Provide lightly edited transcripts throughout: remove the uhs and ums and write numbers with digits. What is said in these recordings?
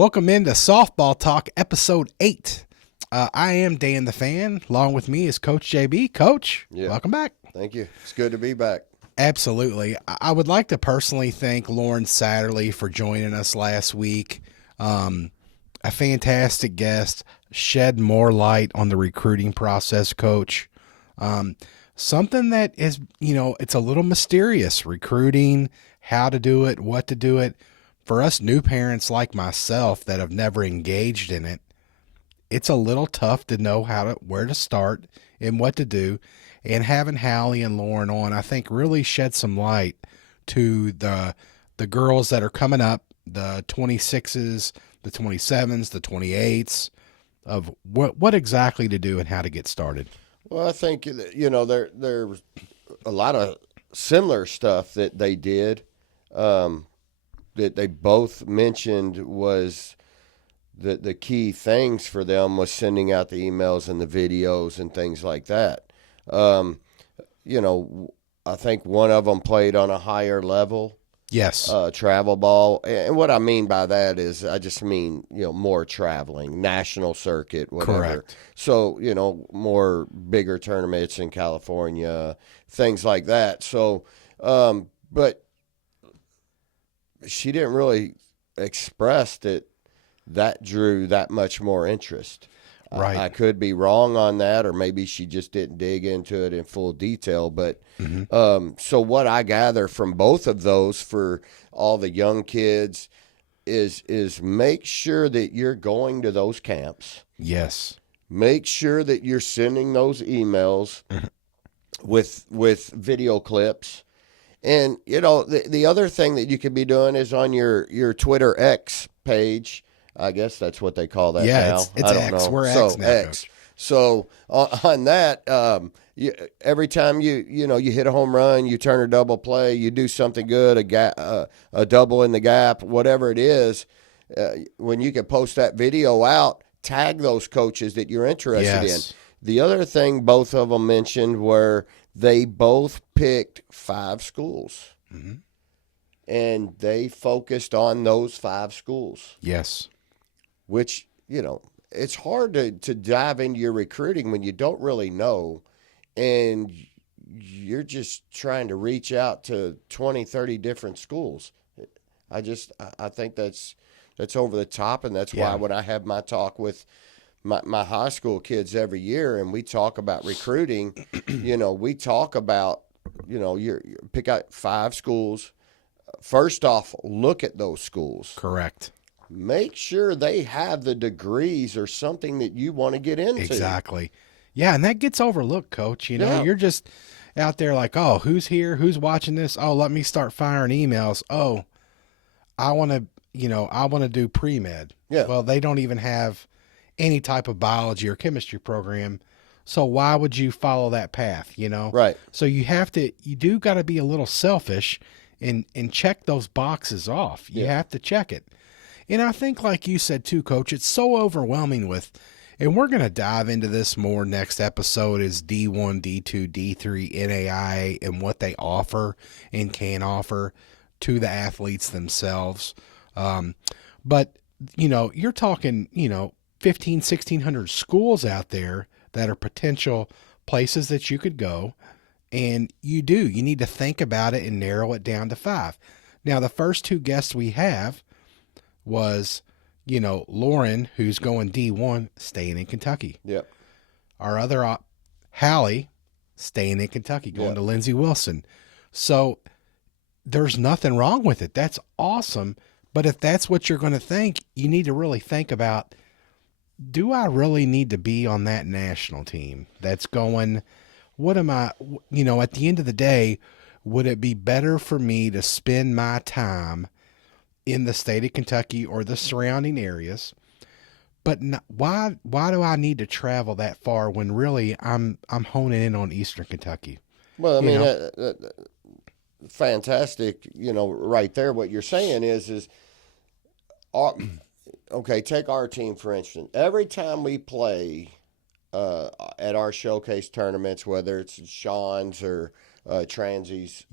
Welcome into Softball Talk, Episode 8. I am Dan the Fan. Along with me is Coach JB. Coach, welcome back. Thank you. It's good to be back. Absolutely. I would like to personally thank Lauren Satterley for joining us last week. A fantastic guest, shed more light on the recruiting process, Coach. Something that is, it's a little mysterious. Recruiting, how to do it, what to do it. For us new parents like myself that have never engaged in it, it's a little tough to know where to start and what to do. And having Hallie and Lauren on, I think, really shed some light to the girls that are coming up, the 26s, the 27s, the 28s, of what exactly to do and how to get started. Well, I think, there's a lot of similar stuff that they did. That they both mentioned was the key things for them was sending out the emails and the videos and things like that. I think one of them played on a higher level. Yes. Travel ball. And what I mean by that is I just mean, more traveling, national circuit, whatever. Correct. So, more bigger tournaments in California, things like that. So, but she didn't really express that drew that much more interest. Right. I could be wrong on that, or maybe she just didn't dig into it in full detail. But so what I gather from both of those for all the young kids is make sure that you're going to those camps. Yes. Make sure that you're sending those emails with video clips. And, the other thing that you could be doing is on your Twitter X page. I guess that's what they call that now. It's I don't X. know. We're so X now, X. Coach. So on that, every time you hit a home run, you turn a double play, you do something good, a double in the gap, whatever it is, when you can post that video out, tag those coaches that you're interested in. The other thing both of them mentioned were they both picked 5 schools. Mm-hmm. And they focused on those 5 schools. Yes. Which, it's hard to dive into your recruiting when you don't really know. And you're just trying to reach out to 20, 30 different schools. I think that's over the top. And that's why when I have my talk with my high school kids every year and we talk about recruiting, we talk about, you pick out 5 schools. First off, look at those schools. Correct. Make sure they have the degrees or something that you want to get into. Exactly. Yeah, and that gets overlooked, Coach. You're just out there like, oh, who's here? Who's watching this? Oh, let me start firing emails. Oh, I want to do pre-med. Yeah. Well, they don't even have any type of biology or chemistry program. So why would you follow that path, Right. So you do got to be a little selfish and check those boxes off. You have to check it. And I think, like you said too, Coach, it's so overwhelming and we're going to dive into this more next episode is D1, D2, D3, NAIA and what they offer and can offer to the athletes themselves. But, you're talking, 1,600 schools out there that are potential places that you could go. And you need to think about it and narrow it down to 5. Now, the first 2 guests we have was, Lauren, who's going D1, staying in Kentucky. Yep. Our other, Hallie, staying in Kentucky, going to Lindsey Wilson. So there's nothing wrong with it. That's awesome. But if that's what you're going to think, you need to really think about, do I really need to be on that national team that's going, what am I, at the end of the day, would it be better for me to spend my time in the state of Kentucky or the surrounding areas? But why do I need to travel that far when really I'm honing in on Eastern Kentucky? Well, I mean, fantastic, right there. What you're saying is okay, take our team, for instance. Every time we play at our showcase tournaments, whether it's Sean's or Transy's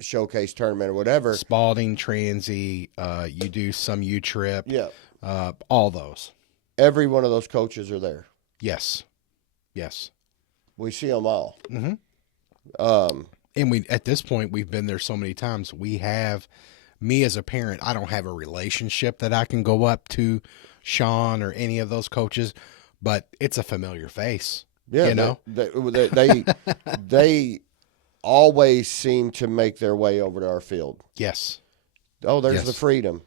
showcase tournament or whatever. Spalding, Transy, you do some U-Trip. Yeah. all those. Every one of those coaches are there. Yes. Yes. We see them all. Mm-hmm. Um, And we, at this point, we've been there so many times. We have, me as a parent, I don't have a relationship that I can go up to Sean or any of those coaches, but it's a familiar face. yeah, You know? they always seem to make their way over to our field. Yes. Oh, there's Yes. the Freedom.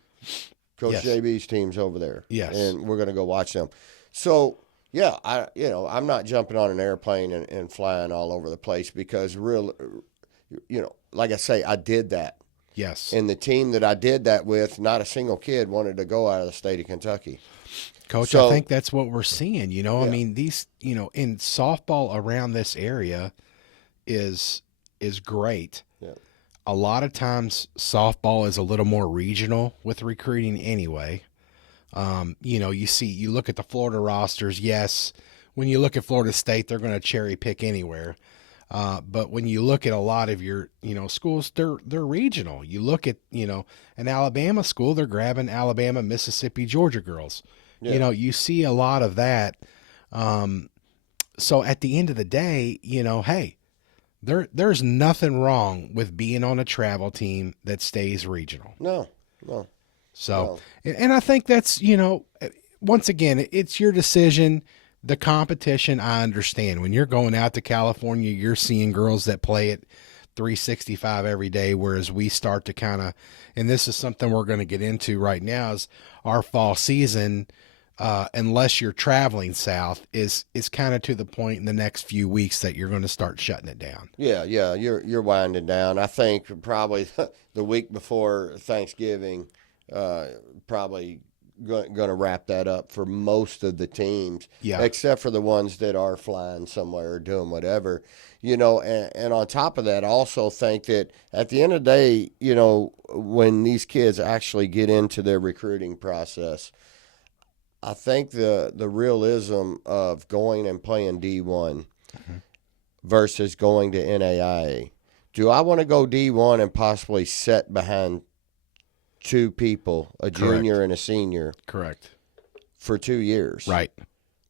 Coach Yes. JB's team's over there. Yes. And we're going to go watch them. So, yeah, I'm not jumping on an airplane and flying all over the place because like I say, I did that. Yes. And the team that I did that with, not a single kid wanted to go out of the state of Kentucky. Coach, So, I think that's what we're seeing. You know, I Yeah. mean, these, you know, in softball around this area is great. Yeah. A lot of times softball is a little more regional with recruiting anyway. You know, you look at the Florida rosters. Yes, when you look at Florida State, they're going to cherry pick anywhere. But when you look at a lot of your, you know, schools, they're regional. You look at, you know, an Alabama school, they're grabbing Alabama, Mississippi, Georgia girls. Yeah. You know, you see a lot of that. So at the end of the day, you know, hey, there's nothing wrong with being on a travel team that stays regional. No. So, and I think that's, you know, once again, it's your decision. The competition, I understand. When you're going out to California, you're seeing girls that play at 365 every day, whereas we start to kind of, and this is something we're going to get into right now, is our fall season, unless you're traveling south, is kind of to the point in the next few weeks that you're going to start shutting it down. Yeah, you're winding down. I think probably the week before Thanksgiving, probably going to wrap that up for most of the teams, Yeah. except for the ones that are flying somewhere or doing whatever, you know. And on top of that, I also think that at the end of the day, you know, when these kids actually get into their recruiting process, I think the realism of going and playing D1 versus going to NAIA. Do I want to go D1 and possibly set behind two people, a junior and a senior, Correct. for 2 years, Right.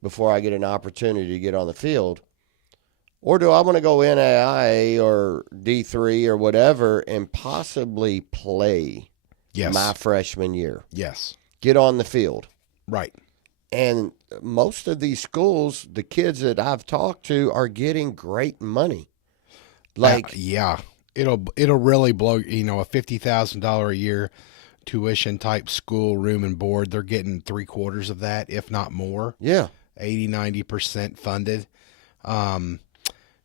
before I get an opportunity to get on the field? Or do I want to go NAIA or D3 or whatever and possibly play Yes. my freshman year? Yes. Get on the field. Right. And most of these schools, the kids that I've talked to are getting great money. Like, yeah, it'll really blow, you know, a $50,000 a year tuition type school, room and board. They're getting 3/4 of that, if not more. yeah, 80-90% funded.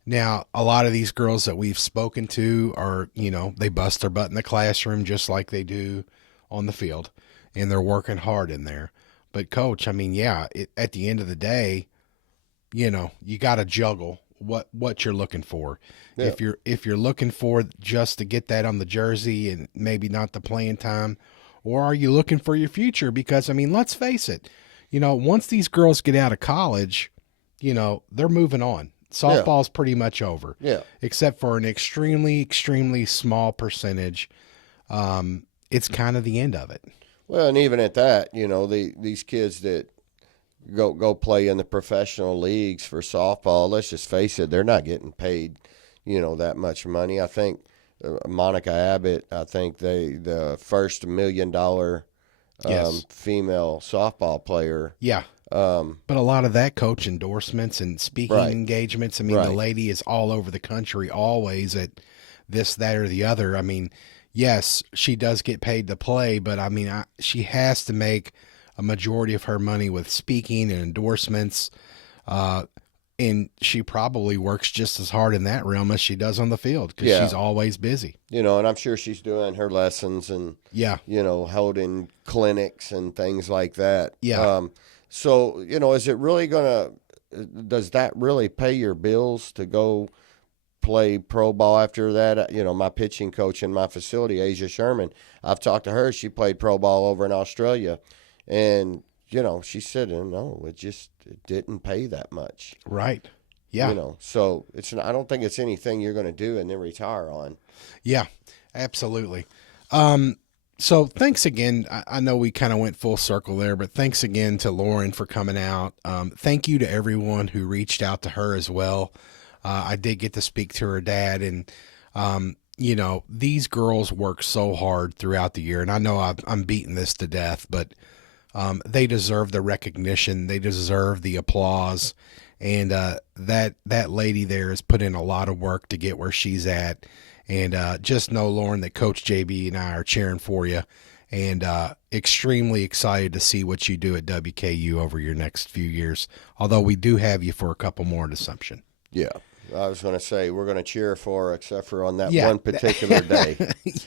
Now, a lot of these girls that we've spoken to are, you know, they bust their butt in the classroom just like they do on the field, and they're working hard in there. But Coach, I mean, yeah, at the end of the day, you know, you got to juggle what you're looking for. Yeah. If you're looking for just to get that on the jersey and maybe not the playing time, or are you looking for your future? Because I mean, let's face it, you know, once these girls get out of college, you know, they're moving on. Softball's pretty much over. Yeah. Except for an extremely, extremely small percentage. It's kind of the end of it. Well, and even at that, you know, these kids that go play in the professional leagues for softball, let's just face it, they're not getting paid, you know, that much money. I think Monica Abbott, I think the first $1 million Yes. female softball player. Yeah. But a lot of that, Coach, endorsements and speaking Right. engagements. I mean, the lady is all over the country, always at this, that, or the other. I mean, yes, she does get paid to play, but I mean, she has to make a majority of her money with speaking and endorsements. And she probably works just as hard in that realm as she does on the field because she's always busy. You know, and I'm sure she's doing her lessons and, Yeah. you know, holding clinics and things like that. Yeah. So, you know, is it really does that really pay your bills to go play pro ball after that? You know, my pitching coach in my facility, Asia Sherman, I've talked to her. She played pro ball over in Australia. And, you know, she said, no, it didn't pay that much. Right. Yeah. You know, so I don't think it's anything you're going to do and then retire on. Yeah, absolutely. So thanks again. I know we kind of went full circle there, but thanks again to Lauren for coming out. Thank you to everyone who reached out to her as well. I did get to speak to her dad, and these girls work so hard throughout the year, and I know I'm beating this to death, but they deserve the recognition, they deserve the applause, and that lady there has put in a lot of work to get where she's at. And just know, Lauren, that Coach JB and I are cheering for you, and extremely excited to see what you do at WKU over your next few years. Although we do have you for a couple more at Assumption. Yeah, I was going to say we're going to cheer for her, except for on that Yeah. one particular day.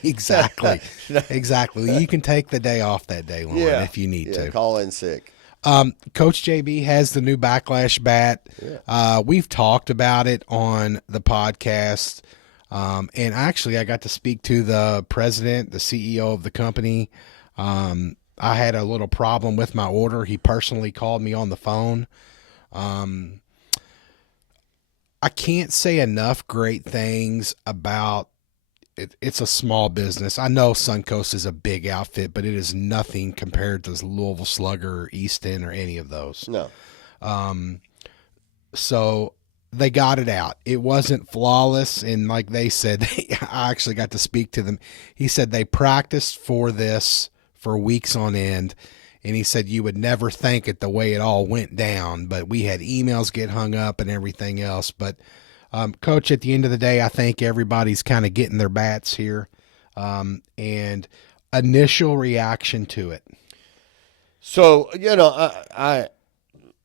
Exactly. Exactly. You can take the day off that day, Lauren, if you need to. Call in sick. Coach JB has the new Backlash bat. Yeah. We've talked about it on the podcast. And actually, I got to speak to the president, the CEO of the company. I had a little problem with my order. He personally called me on the phone. I can't say enough great things about it. It's a small business. I know Suncoast is a big outfit, but it is nothing compared to Louisville Slugger or Easton or any of those. No. So they got it out. It wasn't flawless, and like they said, I actually got to speak to them. He said they practiced for this for weeks on end, and he said you would never think it the way it all went down, but we had emails get hung up and everything else. But, Coach, at the end of the day, I think everybody's kind of getting their bats here, and initial reaction to it. So,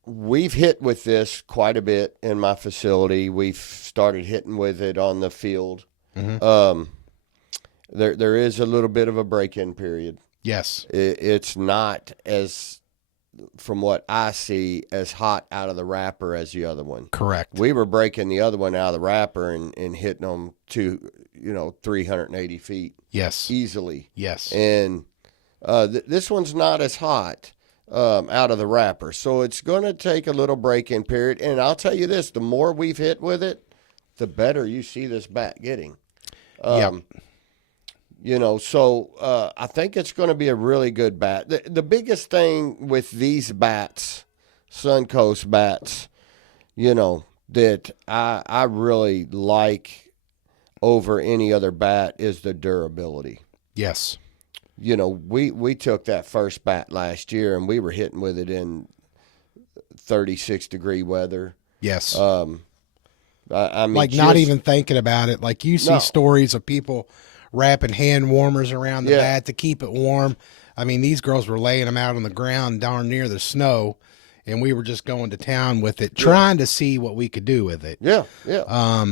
we've hit with this quite a bit in my facility. We've started hitting with it on the field. Mm-hmm. There is a little bit of a break-in period. Yes. It's not as, from what I see, as hot out of the wrapper as the other one. Correct. We were breaking the other one out of the wrapper and hitting them to 380 feet. Yes. Easily. Yes. And this one's not as hot out of the wrapper. So it's going to take a little break-in period. And I'll tell you this, the more we've hit with it, the better you see this bat getting. So I think it's going to be a really good bat. The biggest thing with these bats, Suncoast bats, that I really like over any other bat is the durability. Yes. We took that first bat last year, and we were hitting with it in 36-degree weather. Yes. I mean, like not even thinking about it. Like you see stories of people wrapping hand warmers around the bat to keep it warm. I mean, these girls were laying them out on the ground darn near the snow, and we were just going to town with it, trying to see what we could do with it. Yeah, yeah.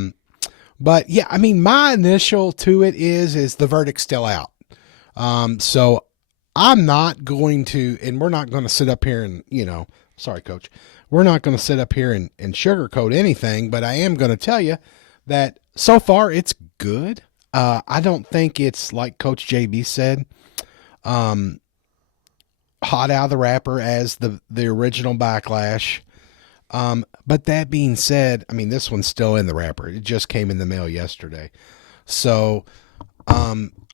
But yeah, I mean, my initial to it is the verdict's still out. So I'm not going to, and we're not going to sit up here and, sorry, Coach, we're not going to sit up here and sugarcoat anything, but I am going to tell you that so far it's good. I don't think it's like Coach JB said, hot out of the wrapper as the original Backlash. But that being said, I mean, this one's still in the wrapper. It just came in the mail yesterday. So,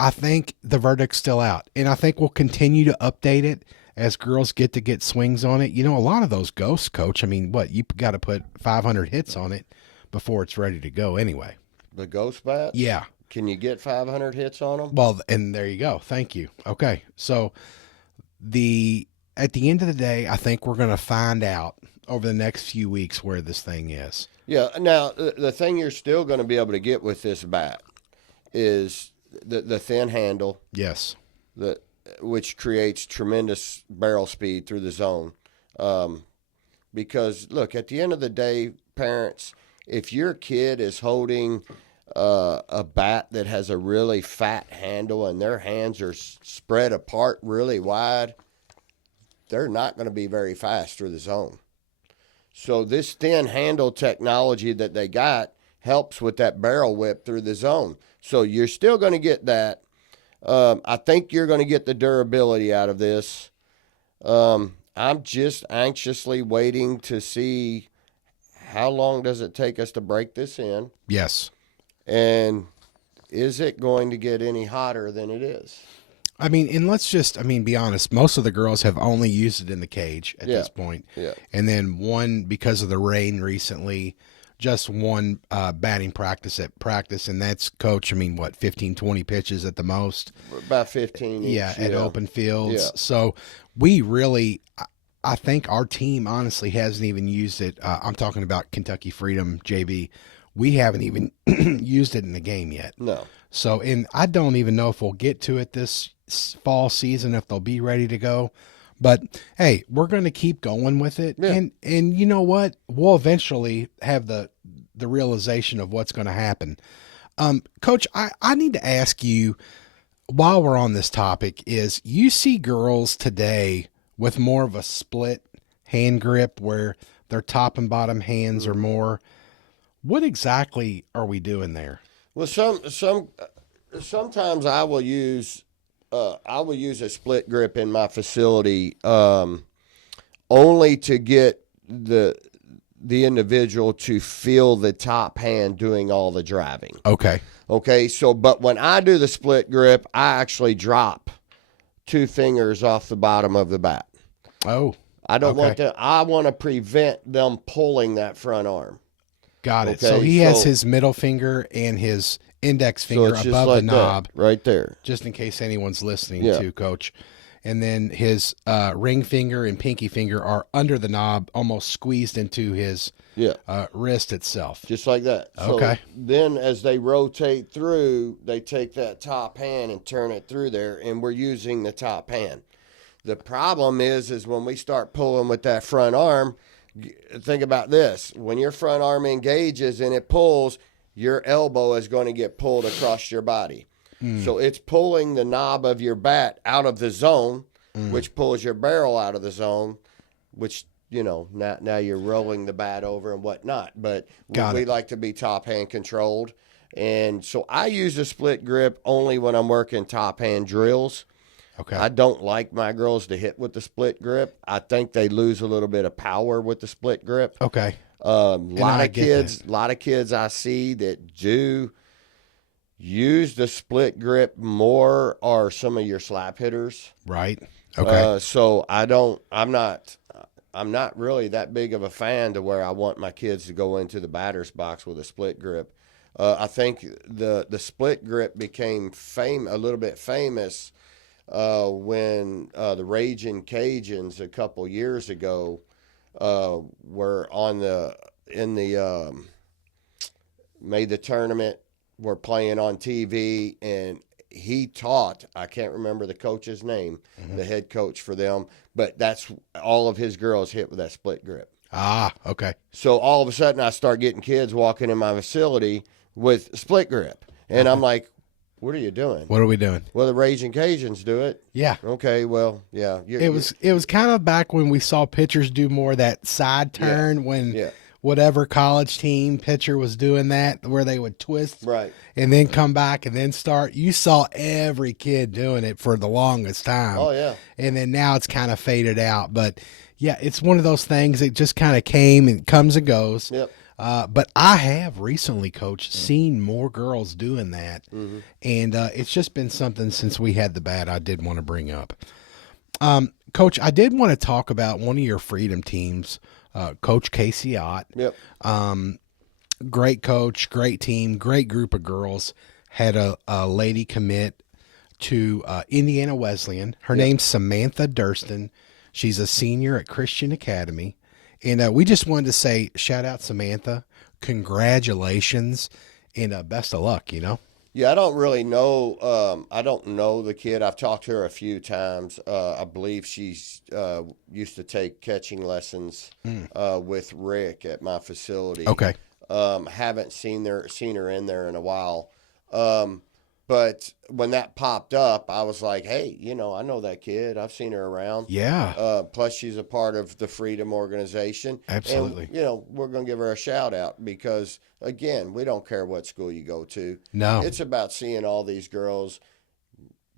I think the verdict's still out, and I think we'll continue to update it as girls get swings on it. A lot of those ghosts, Coach, I mean, you got to put 500 hits on it before it's ready to go anyway. The ghost bat? Yeah. Can you get 500 hits on them? Well, and there you go. Thank you. Okay. So at the end of the day, I think we're going to find out over the next few weeks where this thing is. Yeah. Now, the thing you're still going to be able to get with this bat is the thin handle. Yes. Which creates tremendous barrel speed through the zone. Because, look, at the end of the day, parents, if your kid is holding a bat that has a really fat handle and their hands are spread apart really wide, they're not going to be very fast through the zone. So this thin handle technology that they got helps with that barrel whip through the zone. So you're still going to get that. I think you're going to get the durability out of this. I'm just anxiously waiting to see how long does it take us to break this in. Yes. And is it going to get any hotter than it is? I mean, and let's just, I mean, be honest. Most of the girls have only used it in the cage at Yeah. this point. Yeah. And then one, because of the rain recently, just one batting practice at practice. And that's, Coach, I mean, what, 15, 20 pitches at the most? About 15 each. Yeah, at open fields. Yeah. So we really, I think our team honestly hasn't even used it. I'm talking about Kentucky Freedom, JB. We haven't even used it in the game yet. No. So, and I don't even know if we'll get to it this fall season, if they'll be ready to go. But hey, we're going to keep going with it. Yeah. And you know what? We'll eventually have the realization of what's going to happen. Coach, I need to ask you, while we're on this topic, is you see girls today with more of a split hand grip where their top and bottom hands are more. What exactly are we doing there? Well, sometimes I will use a split grip in my facility, only to get the individual to feel the top hand doing all the driving. Okay. Okay. So, but when I do the split grip, I actually drop 2 fingers off the bottom of the bat. Oh. I don't okay. want to. I want to prevent them pulling that front arm. Got it. Okay, So he has his middle finger and his index finger above the knob, right there, just in case anyone's listening Yeah. to, Coach. And then his ring finger and pinky finger are under the knob, almost squeezed into his wrist itself. just like that. Okay. So then, as they rotate through, they take that top hand and turn it through there, and we're using the top hand. The problem is when we start pulling with that front arm. Think about this. When your front arm engages and it pulls, your elbow is going to get pulled across your body. So it's pulling the knob of your bat out of the zone, which pulls your barrel out of the zone, which, now you're rolling the bat over and whatnot. But we like to be top hand controlled. And so I use a split grip only when I'm working top hand drills. Okay. I don't like my girls to hit with the split grip. I think they lose a little bit of power with the split grip. Okay. A lot of kids I see that do use the split grip more are some of your slap hitters. Right. Okay. So I'm not really that big of a fan to where I want my kids to go into the batter's box with a split grip. I think the split grip became a little bit famous when the Raging Cajuns a couple years ago were made the tournament, were playing on TV, and he taught, I can't remember the coach's name, the head coach for them, but that's all of his girls hit with that split grip. Ah, okay. So all of a sudden I start getting kids walking in my facility with split grip, and I'm like, what are you doing? What are we doing? Well, the Raging Cajuns do it. Yeah. Okay. Well, yeah. It was kind of back when we saw pitchers do more of that side turn when whatever college team pitcher was doing that, where they would twist right and then come back and then start. You saw every kid doing it for the longest time. Oh, yeah. And then now it's kind of faded out. But, yeah, it's one of those things that just kind of came and comes and goes. Yep. But I have recently, Coach, seen more girls doing that, and it's just been something since we had the bat I did want to bring up. Coach, I did want to talk about one of your Freedom teams, Coach Casey Ott. Yep. Great coach, great team, great group of girls. Had a lady commit to Indiana Wesleyan. Her name's Samantha Durston. She's a senior at Christian Academy. And we just wanted to say, shout out Samantha, congratulations, and best of luck, Yeah, I don't really know. I don't know the kid. I've talked to her a few times. I believe she's used to take catching lessons with Rick at my facility. Okay. Haven't seen her in there in a while. But when that popped up, I was like, hey, I know that kid. I've seen her around. Yeah. Plus, she's a part of the Freedom Organization. Absolutely. And, we're going to give her a shout out because, again, we don't care what school you go to. No. It's about seeing all these girls,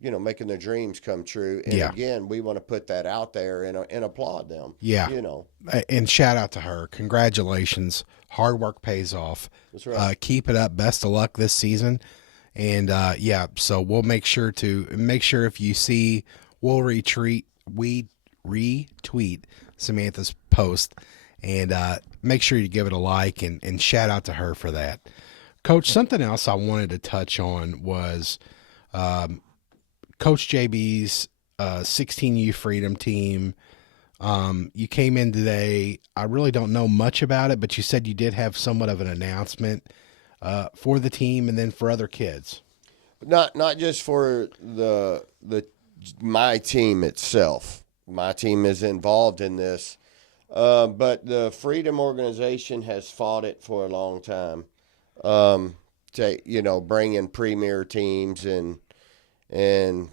making their dreams come true. And, again, we want to put that out there and applaud them. Yeah. And shout out to her. Congratulations. Hard work pays off. That's right. Keep it up. Best of luck this season. And yeah, so we'll make sure if you see, we'll retweet Samantha's post, and make sure you give it a like, and shout out to her for that. Coach, something else I wanted to touch on was Coach JB's 16U Freedom Team. You came in today. I really don't know much about it, but you said you did have somewhat of an announcement for the team and then for other kids. Not just for my team itself. My team is involved in this, but the Freedom Organization has fought it for a long time. Bring in premier teams and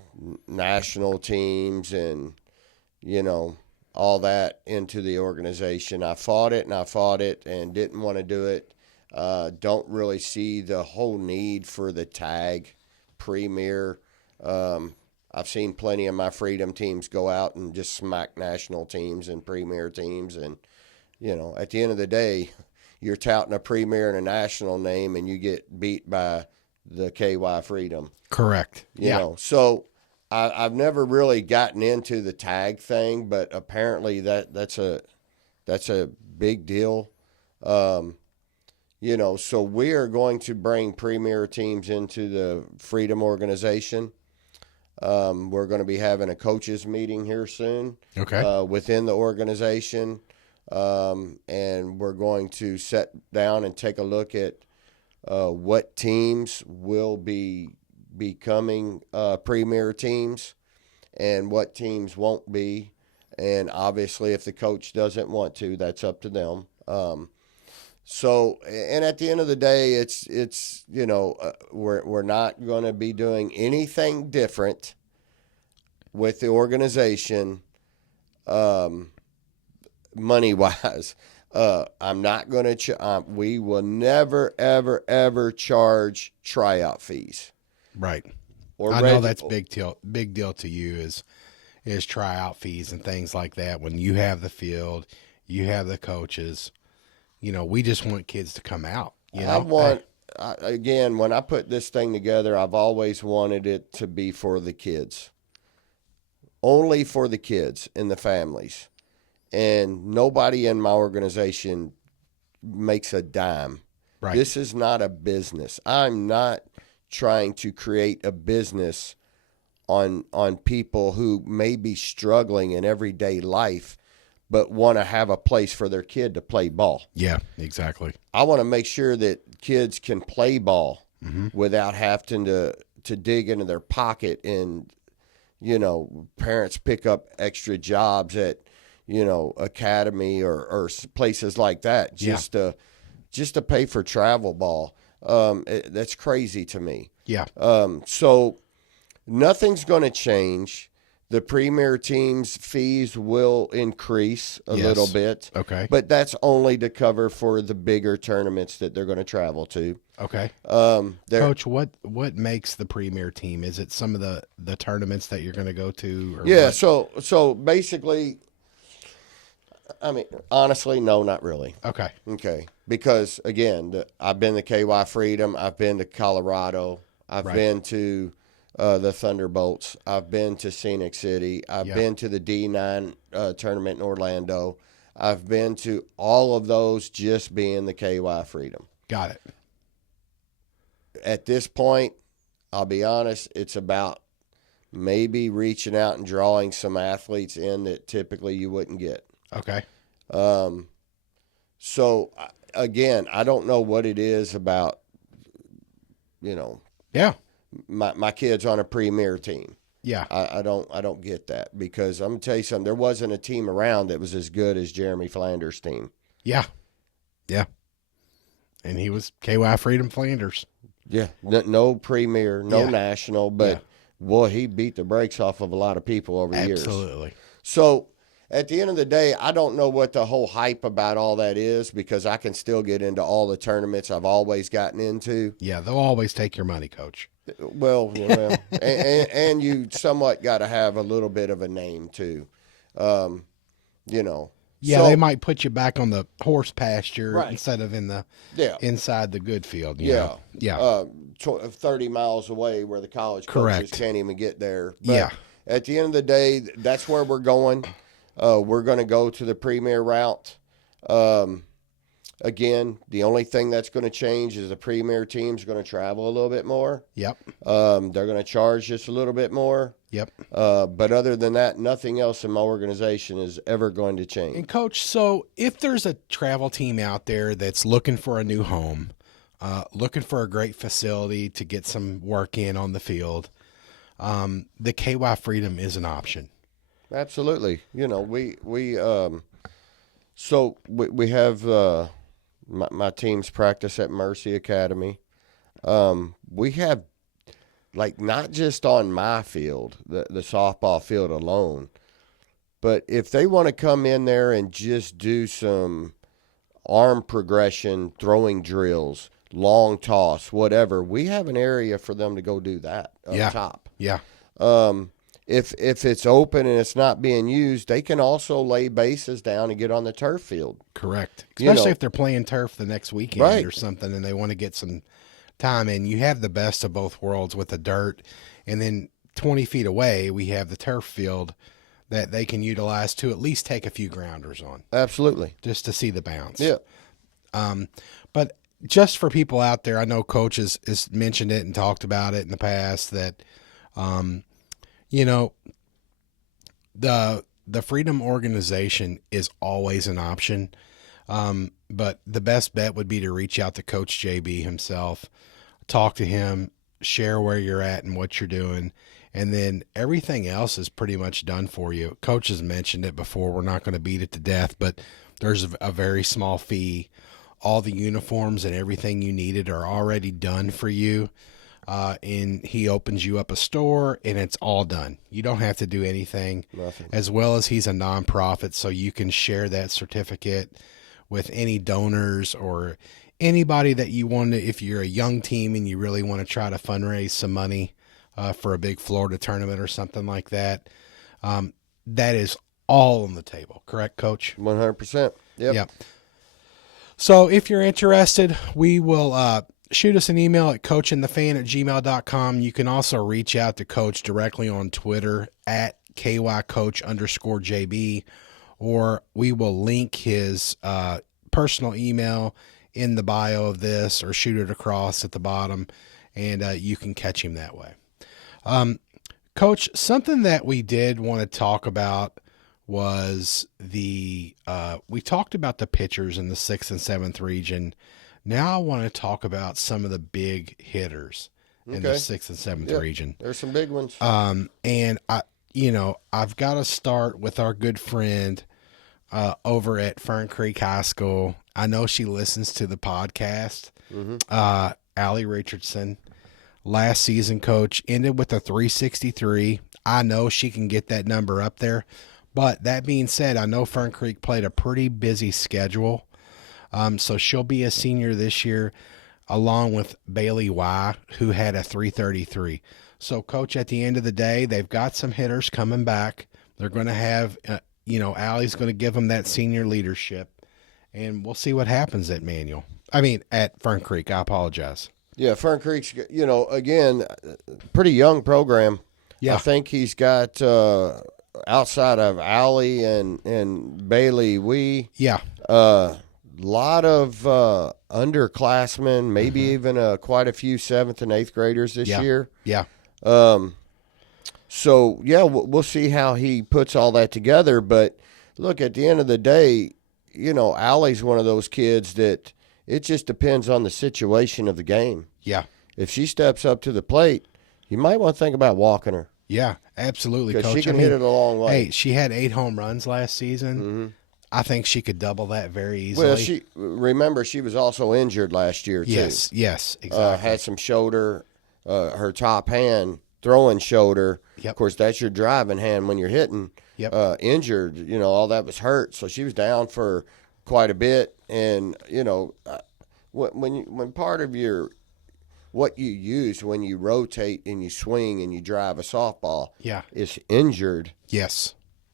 national teams and all that into the organization. I fought it and didn't want to do it. Don't really see the whole need for the tag premier. I've seen plenty of my Freedom teams go out and just smack national teams and premier teams, and at the end of the day, you're touting a premier and a national name, and you get beat by the KY Freedom. Correct. So I've never really gotten into the tag thing, but apparently that's a big deal. So we are going to bring premier teams into the Freedom Organization. We're going to be having a coaches meeting here soon. Okay. Within the organization. And we're going to sit down and take a look at what teams will be becoming premier teams and what teams won't be. And obviously, if the coach doesn't want to, that's up to them. And at the end of the day, it's we're not going to be doing anything different with the organization, money wise. I'm not going to. We will never, ever, ever charge tryout fees. Right. I know that's big deal to you is tryout fees and things like that. When you have the field, you have the coaches. We just want kids to come out. When I put this thing together, I've always wanted it to be for the kids. Only for the kids and the families. And nobody in my organization makes a dime. Right. This is not a business. I'm not trying to create a business on people who may be struggling in everyday life but want to have a place for their kid to play ball. Yeah, exactly. I want to make sure that kids can play ball without having to dig into their pocket and, parents pick up extra jobs at, academy or places like that just to pay for travel ball. That's crazy to me. Yeah. So nothing's going to change. The premier team's fees will increase a little bit. Okay. But that's only to cover for the bigger tournaments that they're going to travel to. Okay. Coach, what makes the premier team? Is it some of the tournaments that you're going to go to? Or yeah. what? So basically, I mean, honestly, no, not really. Okay. Okay. Because again, I've been to KY Freedom. I've been to Colorado. I've been to the Thunderbolts. I've been to Scenic City. I've been to the D9 tournament in Orlando. I've been to all of those just being the KY Freedom. Got it. At this point, I'll be honest, it's about maybe reaching out and drawing some athletes in that typically you wouldn't get. Okay. So, again, I don't know what it is about, Yeah. my kids on a premier team. Yeah. I don't get that because I'm going to tell you something. There wasn't a team around that was as good as Jeremy Flanders' team. Yeah. Yeah. And he was KY Freedom Flanders. Yeah. No premier, no national, but boy, he beat the brakes off of a lot of people over the years. Absolutely. So at the end of the day, I don't know what the whole hype about all that is because I can still get into all the tournaments I've always gotten into. Yeah, they'll always take your money, Coach. Well, and you somewhat got to have a little bit of a name too. Yeah, So, they might put you back on the horse pasture Right. instead of in the yeah, inside the good field. You yeah, know? Yeah, 30 miles away where the college coaches correct. can't even get there. Yeah, But at the end of the day, that's where we're going. We're going to go to the premier route. Again, the only thing that's going to change is the premier team's going to travel a little bit more. yep, They're going to charge just a little bit more. yep. But other than that, nothing else in my organization is ever going to change. And coach, so if there's a travel team out there that's looking for a new home, looking for a great facility to get some work in on the field, the KY Freedom is an option. Absolutely. You know, we have my teams practice at Mercy Academy. We have, like, not just on my field, the softball field alone, but if they want to come in there and just do some arm progression, throwing drills, long toss, whatever, we have an area for them to go do that up top. Yeah. If it's open and it's not being used, they can also lay bases down and get on the turf field. Correct. You Especially know. if they're playing turf the next weekend Right. or something and they want to get some time in. You have the best of both worlds with the dirt. And then 20 feet away, we have the turf field that they can utilize to at least take a few grounders on Absolutely. just to see the bounce. Yeah. But just for people out there, I know Coach has mentioned it and talked about it in the past that, you know, the Freedom Organization is always an option. But the best bet would be to reach out to Coach JB himself, talk to him, share where you're at and what you're doing. And then everything else is pretty much done for you. Coach has mentioned it before. We're not going to beat it to death, but there's a very small fee. All the uniforms and everything you needed are already done for you. And he opens you up a store and it's all done. You don't have to do anything. Nothing. As well as he's a nonprofit, so you can share that certificate with any donors or anybody that you want to, if you're a young team and you really want to try to fundraise some money for a big Florida tournament or something like that. That is all on the table. Correct, Coach? 100%. Yep. Yep. So if you're interested, we will shoot us an email at coachandthefan@gmail.com. You can also reach out to Coach directly on Twitter at KYCoach_JB, or we will link his personal email in the bio of this or shoot it across at the bottom, and you can catch him that way. Coach, something that we did want to talk about was we talked about the pitchers in the 6th and 7th region. Now I want to talk about some of the big hitters in the 6th and 7th region. There's some big ones. And I've got to start with our good friend over at Fern Creek High School. I know she listens to the podcast. Allie Richardson, last season, Coach, ended with a 363. I know she can get that number up there. But that being said, I know Fern Creek played a pretty busy schedule. So she'll be a senior this year, along with Bailey Y, who had a 333. So, Coach, at the end of the day, they've got some hitters coming back. They're going to have, Allie's going to give them that senior leadership. And we'll see what happens at at Fern Creek. I apologize. Yeah, Fern Creek's, again, pretty young program. Yeah. I think he's got, outside of Allie and Bailey Wee, a lot of underclassmen, maybe even quite a few 7th and 8th graders this year. Yeah. So, we'll see how he puts all that together. But, look, at the end of the day, Allie's one of those kids that it just depends on the situation of the game. Yeah. If she steps up to the plate, you might want to think about walking her. Yeah, absolutely, Coach. Because she can hit it a long way. Hey, she had 8 home runs last season. I think she could double that very easily. Well, she was also injured last year, too. Yes, exactly. Had some shoulder, her top hand, throwing shoulder. Yep. Of course, that's your driving hand when you're hitting. Yep. Injured, all that was hurt. So she was down for quite a bit. And, when part of what you use when you rotate and you swing and you drive a softball is injured. Yes.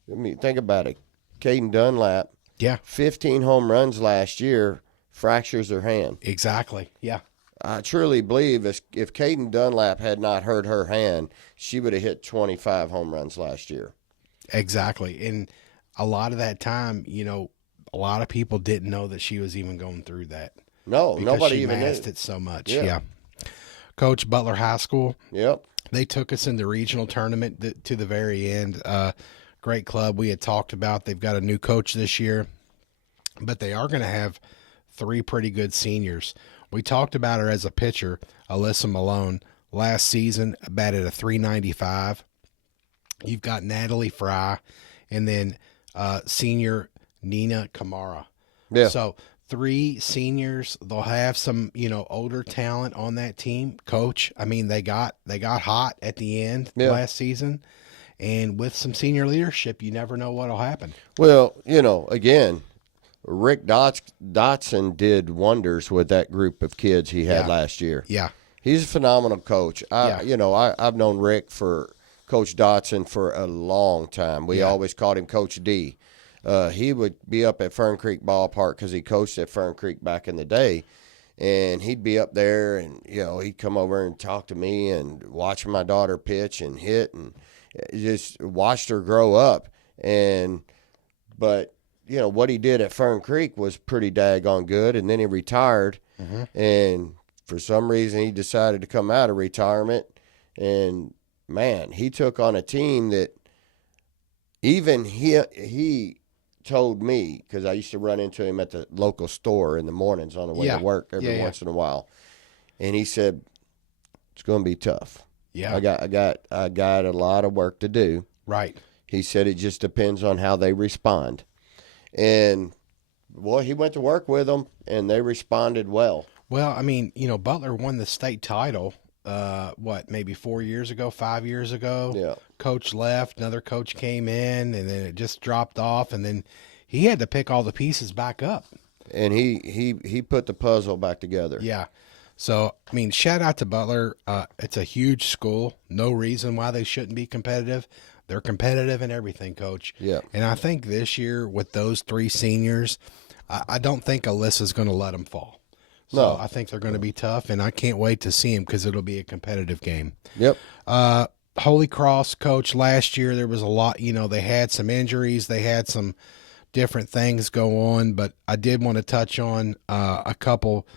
I mean, think about it. Caden Dunlap Yeah. 15 home runs last year, fractures her hand. Exactly. Yeah. I truly believe if Caden Dunlap had not hurt her hand, she would have hit 25 home runs last year. Exactly. And a lot of that time, a lot of people didn't know that she was even going through that. No, because nobody she even masked knew. it so much. Yeah. Yeah. Coach, Butler High School. Yep. They took us in the regional tournament to the very end. Great club. We had talked about they've got a new coach this year, but they are going to have 3 pretty good seniors. We talked about her as a pitcher, Alyssa Malone. Last season, batted a .395. You've got Natalie Fry, and then senior Nina Kamara. Yeah. So 3 seniors. They'll have some, older talent on that team. Coach, I mean, they got hot at the end last season, and with some senior leadership, you never know what'll happen. Well, again, Rick Dotson did wonders with that group of kids he had last year. Yeah. He's a phenomenal coach. I've known Rick for Coach Dotson for a long time. We always called him Coach D. He would be up at Fern Creek Ballpark because he coached at Fern Creek back in the day. And he'd be up there and, he'd come over and talk to me and watch my daughter pitch and hit and just watched her grow up. But what he did at Fern Creek was pretty daggone good. And then he retired. Mm-hmm. And for some reason, he decided to come out of retirement. And, man, he took on a team that even he told me, because I used to run into him at the local store in the mornings on the way to work every once in a while, and he said, it's going to be tough. Yeah. I got a lot of work to do. Right. He said it just depends on how they respond. And, well, he went to work with them, and they responded well. Well, I mean, Butler won the state title, maybe 4 years ago, 5 years ago. Yeah. Coach left, another coach came in, and then it just dropped off, and then he had to pick all the pieces back up. And he put the puzzle back together. Yeah. So, I mean, shout out to Butler. It's a huge school. No reason why they shouldn't be competitive. They're competitive in everything, Coach. Yeah. And I think this year with those 3 seniors, I don't think Alyssa's going to let them fall. So No. I think they're going to be tough, and I can't wait to see them because it'll be a competitive game. Yep. Holy Cross, Coach, last year there was a lot, they had some injuries. They had some different things go on, but I did want to touch on a couple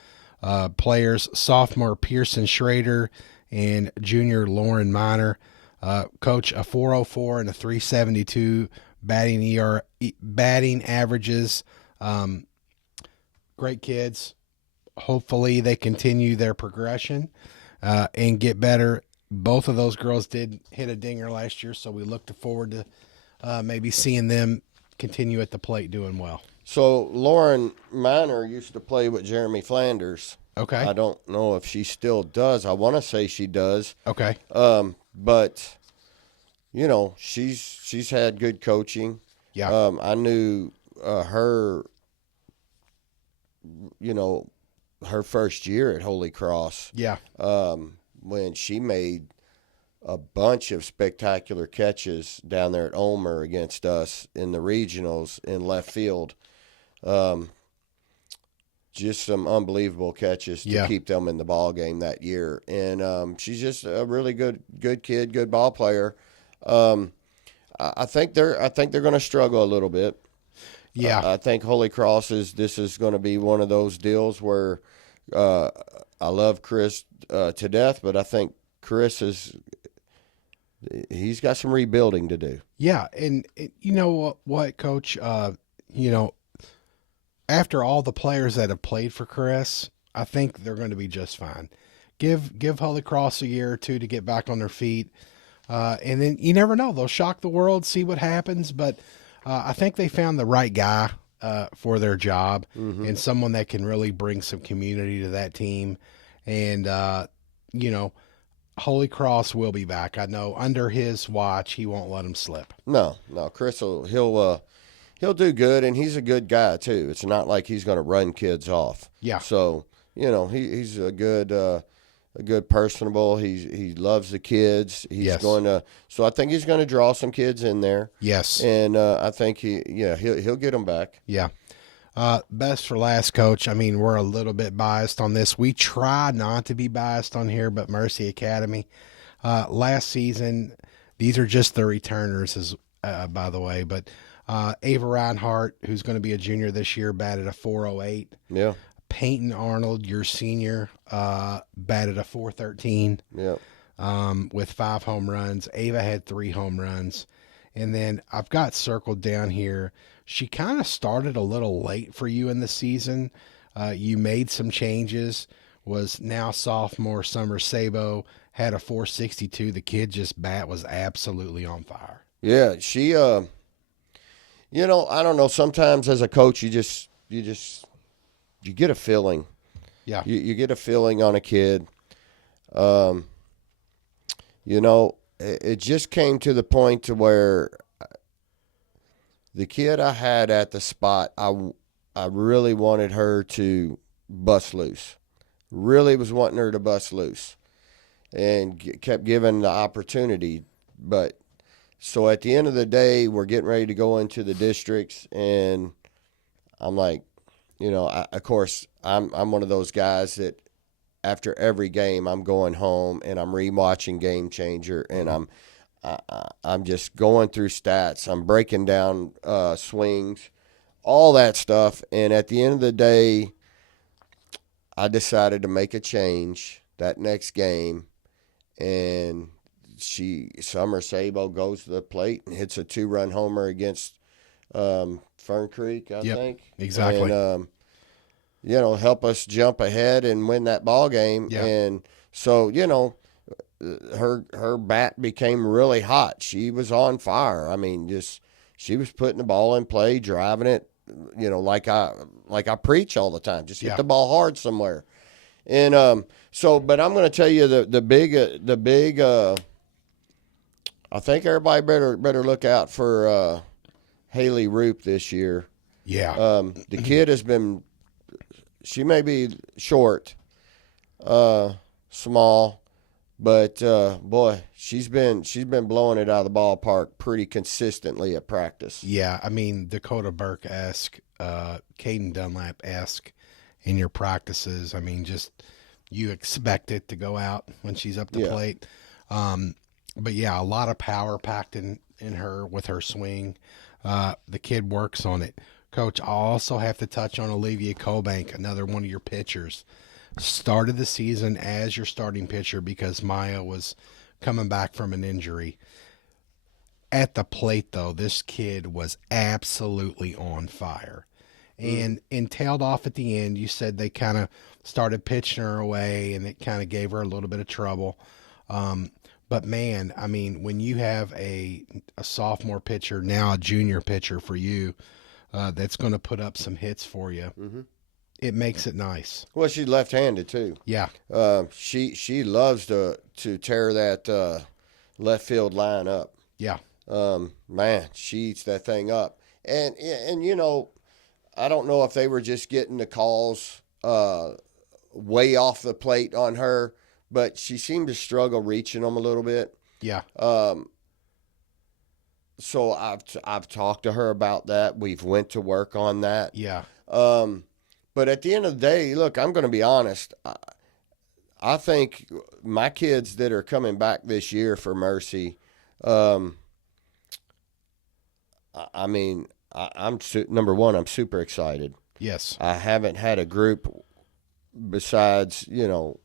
players, sophomore Pearson Schrader and junior Lauren Miner. Coach, a 404 and a 372 batting averages. Great kids. Hopefully they continue their progression and get better. Both of those girls did hit a dinger last year, so we look forward to maybe seeing them continue at the plate doing well. So Lauren Miner used to play with Jeremy Flanders. Okay. I don't know if she still does. I want to say she does. Okay. But she's had good coaching. Yeah. I knew her. Her first year at Holy Cross. Yeah. When she made a bunch of spectacular catches down there at Ulmer against us in the regionals in left field. Just some unbelievable catches to keep them in the ball game that year. And she's just a really good kid, good ball player. I think they're going to struggle a little bit. Yeah. I think Holy Cross this is going to be one of those deals where I love Chris to death, but I think Chris he's got some rebuilding to do. Yeah, and you know what, Coach? After all the players that have played for Chris, I think they're going to be just fine. Give Holy Cross a year or two to get back on their feet, and then you never know. They'll shock the world, see what happens, but I think they found the right guy for their job, and someone that can really bring some community to that team. And, Holy Cross will be back. I know under his watch, he won't let him slip. No, Chris he'll do good, and he's a good guy too. It's not like he's going to run kids off. Yeah. So he's a good a good personable. He loves the kids. He's Yes. going to. So I think he's going to draw some kids in there. Yes. And I think he'll get them back. Yeah. Best for last, Coach. I mean, we're a little bit biased on this. We try not to be biased on here, but Mercy Academy. Last season, these are just the returners, by the way. But Ava Reinhardt, who's going to be a junior this year, batted a 408. Yeah. Peyton Arnold, your senior, batted a 413. Yeah. With 5 home runs. Ava had 3 home runs. And then I've got circled down here. She kind of started a little late for you in the season. You made some changes. Was now sophomore Summer Sabo, had a 462. The kid bat was absolutely on fire. Yeah, she I don't know, sometimes as a coach you get a feeling. Yeah. You get a feeling on a kid. It just came to the point to where the kid I had at the spot, I really wanted her to bust loose. Really was wanting her to bust loose, and kept giving the opportunity. But so at the end of the day, we're getting ready to go into the districts, and I'm like, of course, I'm one of those guys that after every game, I'm going home and I'm rewatching Game Changer, and I'm just going through stats. I'm breaking down swings, all that stuff. And at the end of the day, I decided to make a change that next game, and Summer Sabo goes to the plate and hits a 2-run homer against Fern Creek, I think. Exactly. And, help us jump ahead and win that ball game. Yeah. And so, her bat became really hot. She was on fire. I mean, she was putting the ball in play, driving it, like I preach all the time. Just hit the ball hard somewhere. And but I'm going to tell you the big I think everybody better look out for Haley Roop this year. Yeah. The kid has been. She may be short, small, but boy, she's been blowing it out of the ballpark pretty consistently at practice. Yeah, I mean, Dakota Burke-esque, Caden Dunlap-esque in your practices. I mean, just you expect it to go out when she's up the plate. But yeah, a lot of power packed in her with her swing. The kid works on it. Coach, I also have to touch on Olivia Cobank, another one of your pitchers. Started the season as your starting pitcher because Maya was coming back from an injury. At the plate, though, this kid was absolutely on fire. And tailed off at the end. You said they kind of started pitching her away, and it kind of gave her a little bit of trouble. But, man, I mean, when you have a sophomore pitcher, now a junior pitcher for you, that's going to put up some hits for you. Mm-hmm. It makes it nice. Well, she's left-handed too. Yeah. She loves to tear that left field line up. Yeah. Man, she eats that thing up. And I don't know if they were just getting the calls way off the plate on her, but she seemed to struggle reaching them a little bit. Yeah. So I've talked to her about that. We've went to work on that. Yeah. But at the end of the day, look, I'm going to be honest. I think my kids that are coming back this year for Mercy, I'm number one, I'm super excited. Yes. I haven't had a group besides, no,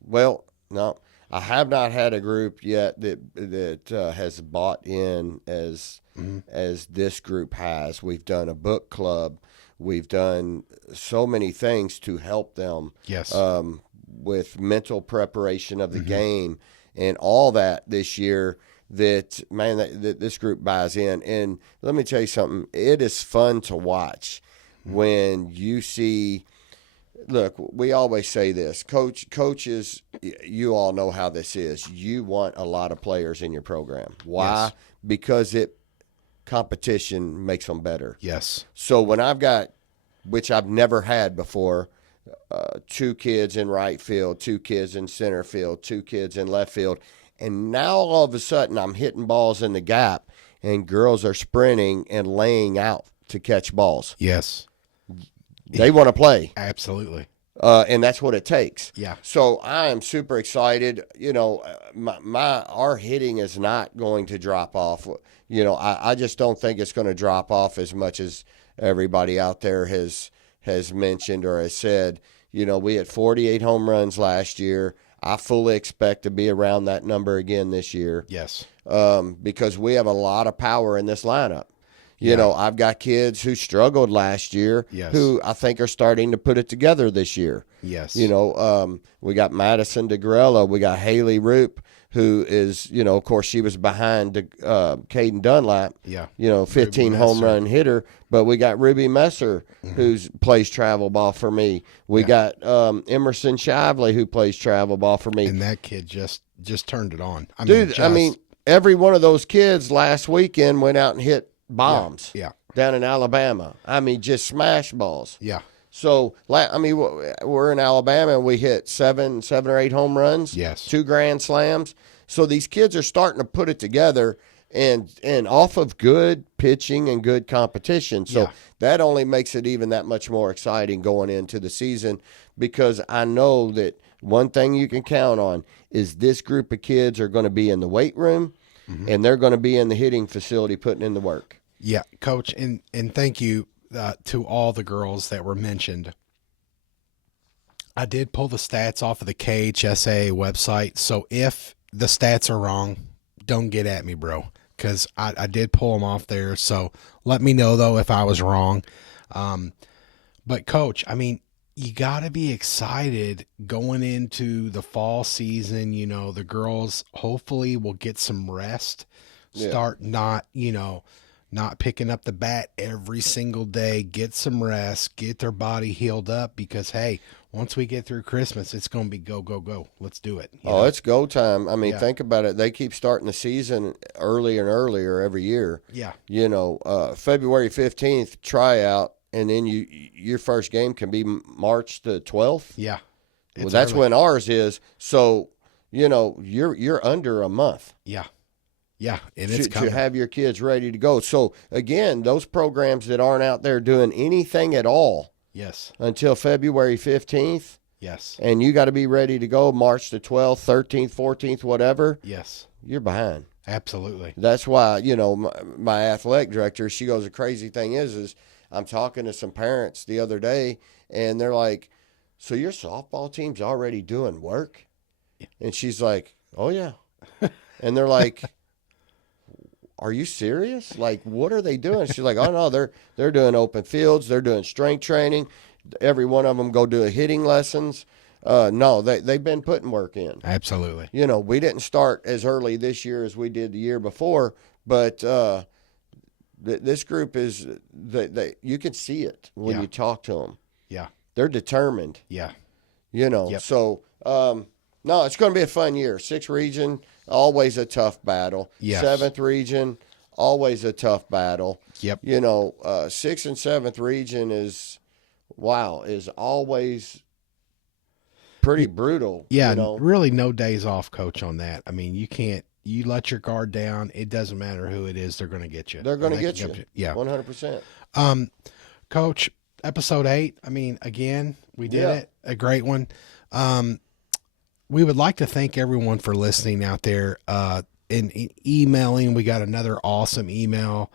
I have not had a group yet that has bought in as this group has. We've done a book club. We've done so many things to help them. Yes. With mental preparation of the game and all that this year. That this group buys in. And let me tell you something. It is fun to watch when you see. Look, we always say this, coaches, you all know how this is. You want a lot of players in your program. Why? Yes. Because competition makes them better. Yes. So when I've got, which I've never had before, 2 kids in right field, 2 kids in center field, 2 kids in left field. And now all of a sudden I'm hitting balls in the gap and girls are sprinting and laying out to catch balls. Yes. They want to play. Absolutely. And that's what it takes. Yeah. So I am super excited. You know, our hitting is not going to drop off. You know, I just don't think it's going to drop off as much as everybody out there has mentioned or has said. You know, we had 48 home runs last year. I fully expect to be around that number again this year. Yes. Because we have a lot of power in this lineup. You know, I've got kids who struggled last year who I think are starting to put it together this year. Yes. You know, we got Madison DeGrella. We got Haley Roop, who is, you know, of course, she was behind Caden Dunlap. Yeah. You know, 15 home run hitter. But we got Ruby Messer, who plays travel ball for me. We got Emerson Shively, who plays travel ball for me. And that kid just turned it on. I mean, every one of those kids last weekend went out and hit bombs down in Alabama. I mean, just smash balls. Yeah. So, I mean, we're in Alabama and we hit seven or 8 home runs. Yes. 2 grand slams. So these kids are starting to put it together and off of good pitching and good competition. So that only makes it even that much more exciting going into the season, because I know that one thing you can count on is this group of kids are going to be in the weight room and they're going to be in the hitting facility putting in the work. Yeah, Coach, and thank you to all the girls that were mentioned. I did pull the stats off of the KHSA website, so if the stats are wrong, don't get at me, bro, because I did pull them off there. So let me know, though, if I was wrong. But, Coach, I mean, you got to be excited going into the fall season. You know, the girls hopefully will get some rest, start not picking up the bat every single day, get some rest, get their body healed up, because, hey, once we get through Christmas, it's going to be go, go, go. Let's do it. You know? It's go time. I mean, think about it. They keep starting the season earlier and earlier every year. Yeah. You know, February 15th tryout, and then your first game can be March the 12th. Yeah. Well, that's when ours is. So, you know, you're under a month. Yeah. Yeah, and it's coming. To have your kids ready to go. So, again, those programs that aren't out there doing anything at all until February 15th, and you got to be ready to go March the 12th, 13th, 14th, whatever, you're behind. Absolutely. That's why, you know, my athletic director, she goes, the crazy thing is I'm talking to some parents the other day, and they're like, so your softball team's already doing work? Yeah. And she's like, oh, yeah. And they're like, are you serious? Like, what are they doing? She's like, oh, no, they're doing open fields. They're doing strength training. Every one of them go do hitting lessons. No, they've been putting work in. Absolutely. You know, we didn't start as early this year as we did the year before, but this group is, you can see it when you talk to them. Yeah. They're determined. Yeah. You know, so, no, it's going to be a fun year. 6th region, always a tough battle. Yes. 7th region, always a tough battle. Yep. You know, 6th and 7th region is always pretty brutal. Yeah, you know? Really no days off, Coach, on that. I mean, you let your guard down. It doesn't matter who it is. They're going to get you. They're going to get you. Yeah. 100%. Coach, episode 8, I mean, again, we did it. A great one. We would like to thank everyone for listening out there and emailing. We got another awesome email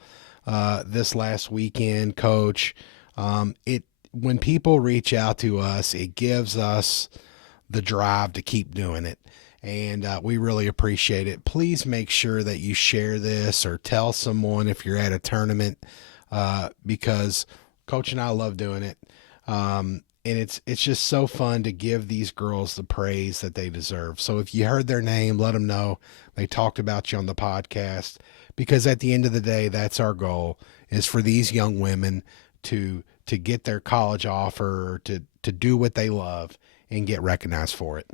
this last weekend, Coach. When people reach out to us, it gives us the drive to keep doing it. And we really appreciate it. Please make sure that you share this or tell someone if you're at a tournament, because Coach and I love doing it. And it's just so fun to give these girls the praise that they deserve. So if you heard their name, let them know they talked about you on the podcast, because at the end of the day, that's our goal, is for these young women to get their college offer, to do what they love and get recognized for it.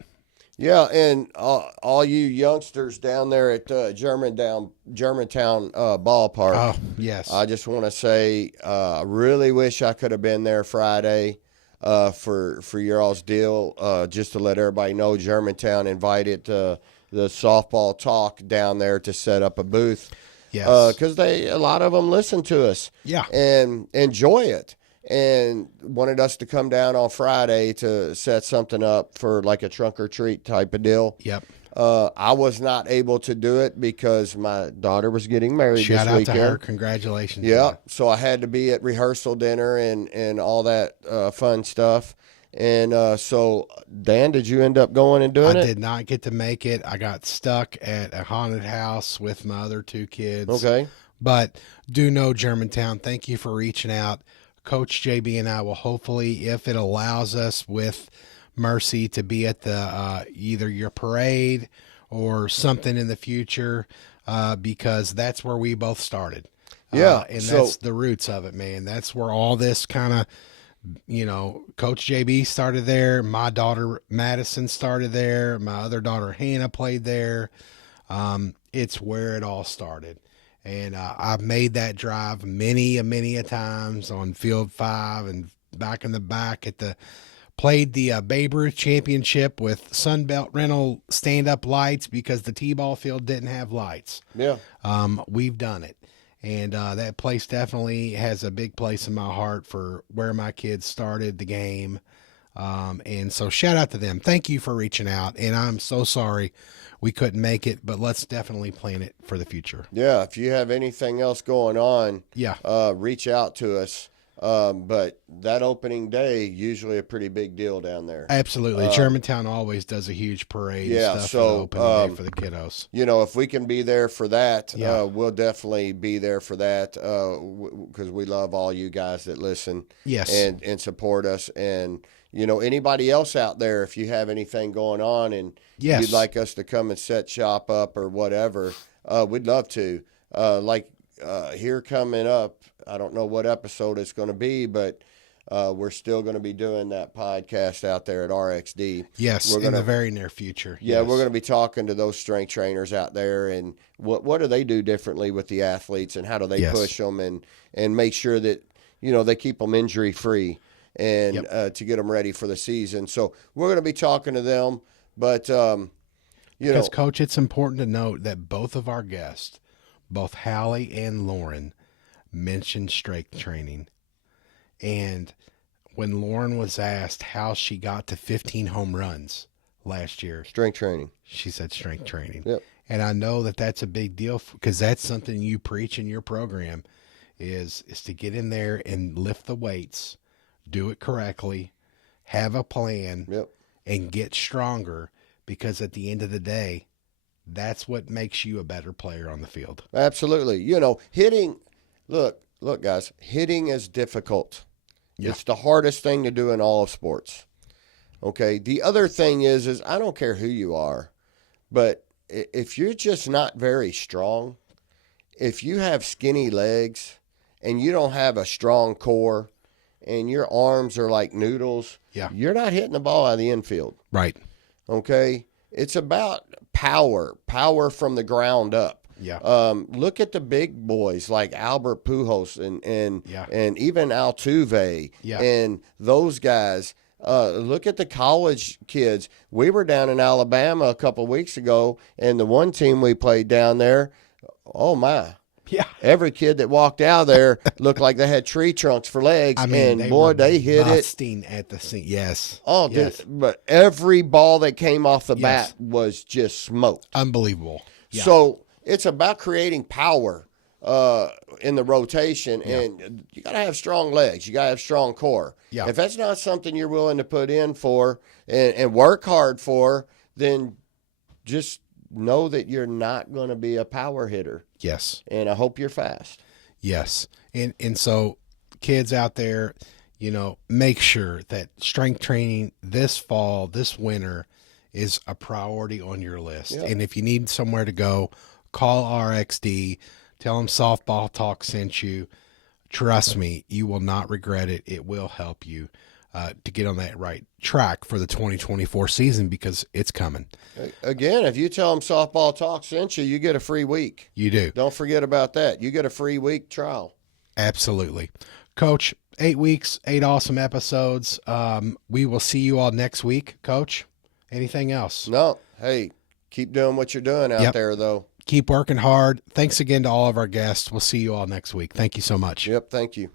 Yeah, and all you youngsters down there at Germantown ballpark. Oh, yes. I just want to say, I really wish I could have been there Friday. for your all's deal. Just to let everybody know, Germantown invited the softball talk down there to set up a booth. Yes. Because a lot of them listen to us, Yeah. and enjoy it, and wanted us to come down on Friday to set something up for like a trunk or treat type of deal. Yep. I was not able to do it because my daughter was getting married Shout this out weekend. to her. Congratulations. Yeah, so I had to be at rehearsal dinner and all that fun stuff. And so, Dan, did you end up going and doing I it? did not get to make it. I got stuck at a haunted house with my other two kids. Okay. But do know, Germantown, thank you for reaching out. Coach JB and I will hopefully, if it allows us with Mercy, to be at the either your parade or something in the future, because that's where we both started. Yeah, and so- that's the roots of it, man. That's where all this kind of, Coach JB started there. My daughter Madison started there. My other daughter Hannah played there. It's where it all started. And I've made that drive many a times on Field 5 and back in the back played the Babe Ruth Championship with Sunbelt Rental stand-up lights because the T-ball field didn't have lights. Yeah. We've done it. And that place definitely has a big place in my heart for where my kids started the game. And so shout out to them. Thank you for reaching out. And I'm so sorry we couldn't make it, but let's definitely plan it for the future. Yeah, if you have anything else going on, Yeah. Reach out to us. But that opening day, usually a pretty big deal down there. Absolutely. Germantown always does a huge parade Yeah, and stuff so, for the opening day for the kiddos. If we can be there for that, Yeah. we'll definitely be there for that because we love all you guys that listen Yes. and support us. And, anybody else out there, if you have anything going on and Yes. you'd like us to come and set shop up or whatever, we'd love to. Here coming up, I don't know what episode it's going to be, but we're still going to be doing that podcast out there at RXD. Yes, in the very near future. Yeah, Yes. we're going to be talking to those strength trainers out there and what do they do differently with the athletes and how do they Yes. push them and make sure that, they keep them injury free and to get them ready for the season. So we're going to be talking to them, but, Because, Coach, it's important to note that both of our guests, both Hallie and Lauren, mentioned strength training. And when Lauren was asked how she got to 15 home runs last year, strength training, she said strength training. Yep. And I know that that's a big deal because that's something you preach in your program is to get in there and lift the weights, do it correctly, have a plan, Yep. and get stronger because at the end of the day, that's what makes you a better player on the field. Absolutely. Hitting, look, guys, hitting is difficult. Yeah. It's the hardest thing to do in all of sports. Okay. The other thing is I don't care who you are, but if you're just not very strong, if you have skinny legs and you don't have a strong core and your arms are like noodles, Yeah. you're not hitting the ball out of the infield. Right. Okay. It's about power from the ground up. Yeah. Look at the big boys like Albert Pujols Yeah. and even Altuve Yeah. and those guys. Look at the college kids. We were down in Alabama a couple of weeks ago, and the one team we played down there, oh my. Yeah. Every kid that walked out there looked like they had tree trunks for legs, I mean, and boy, they hit it. busting at the scene. Yes. Oh, yes. but every ball that came off the Yes. bat was just smoked. Unbelievable. Yeah. So it's about creating power in the rotation, and you got to have strong legs. You got to have strong core. Yeah. If that's not something you're willing to put in for and work hard for, then just know that you're not going to be a power hitter. Yes. And I hope you're fast. Yes. And so kids out there, make sure that strength training this fall, this winter is a priority on your list. Yeah. And if you need somewhere to go, call RXD, tell them Softball Talk sent you. Trust me, you will not regret it. It will help you to get on that right track for the 2024 season because it's coming. Again, if you tell them Softball Talk sent you, you get a free week. You do. Don't forget about that. You get a free week trial. Absolutely. Coach, 8 weeks, 8 awesome episodes. We will see you all next week. Coach, anything else? No. Hey, keep doing what you're doing out there, though. Keep working hard. Thanks again to all of our guests. We'll see you all next week. Thank you so much. Yep, thank you.